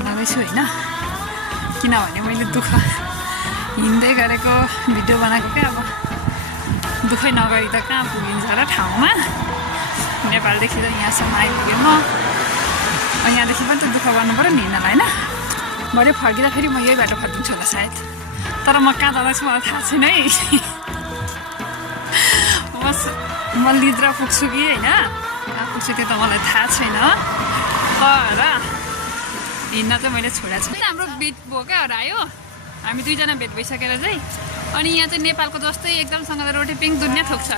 बनाउँदैछु होइन, किनभने मैले दुःख हिँड्दै गरेको भिडियो बनाएको क्या। अब दुःखै नगरी त कहाँ पुगिन्छ र ठाउँमा। नेपालदेखि त यहाँसम्म आइपुगेँ म, यहाँदेखि पनि त दुःख गर्नु पऱ्यो नि हिँड्नलाई होइन। भरे फर्किँदाखेरि म यही बाटो फर्किन्छु होला सायद, तर म कहाँ जाँदैछु मलाई थाहा छैन है। म लिद्रा पुग्छु कि होइन, कहाँ पुग्छु त्यो त मलाई थाहा छैन, तर हिँड्न चाहिँ मैले छोडेको छु। हाम्रो भेट भयो क्या आयो, हामी दुईजना भेट भइसकेर चाहिँ। अनि यहाँ चाहिँ नेपालको जस्तै एकदमसँगले रोटेपिङ दुनियाँ थोक छ।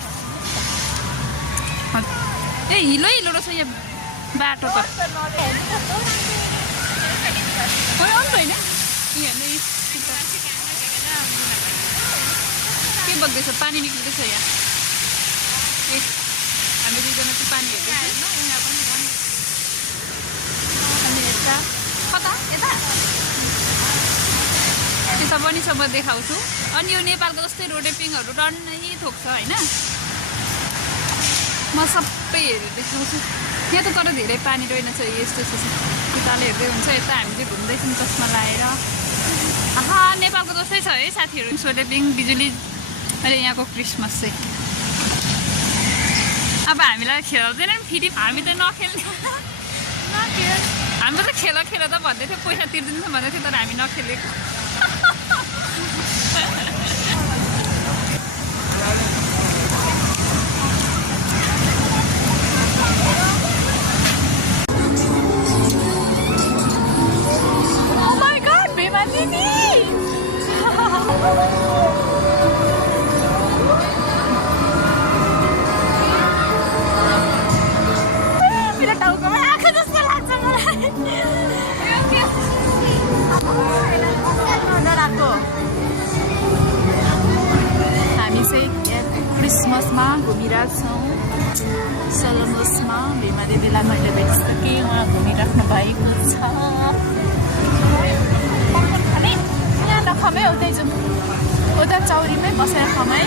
ए हिलो हिलो रहेछ यहाँ बाटो त होइन। के बग्दैछ, पानी निक्लिँदैछ यहाँ। ए हामी दुईजना चाहिँ पानी हेर्दैछ। अनि यता कता यता त्यता पनि सब देखाउँछु। अनि यो नेपालको जस्तै रोटेपिङहरू डन्नै थोक छ होइन, म सबै हेरेर देखाउँछु। यहाँ त तर धेरै पानी रहेनछ, यस्तो यस्तो छ। उताले हेर्दै हुन्छ, यता हामी चाहिँ घुम्दैछौँ चस्मा लाएर। आहा नेपालको जस्तै छ है साथीहरू, रोटेपिङ बिजुली। अहिले यहाँको क्रिसमस चाहिँ अब हामीलाई खेलाउँदैन नि फेरि, हामी त नखेल्ने। हाम्रो त खेल खेल त भन्दै थियो, पैसा तिर्दिन्छ भन्दै थियो, तर हामी नखेलेको। हामी चाहिँ क्रिसमसमा घुमिरहेको छौँ सलमसमा। भेमा देवीलाई मैले देखिसकेँ, उहाँ घुमिराख्नु भएको छ। यहाँ नखमै उतै जाउँ, उता चौरीमै बसेर खमाइ।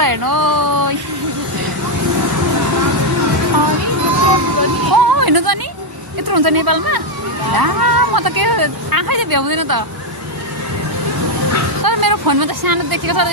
हेर्नु होइन त नि, यत्रो हुन्छ नेपालमा। म त के आँखै चाहिँ भ्याउँदैन त, तर मेरो फोनमा त सानो देखेको छ।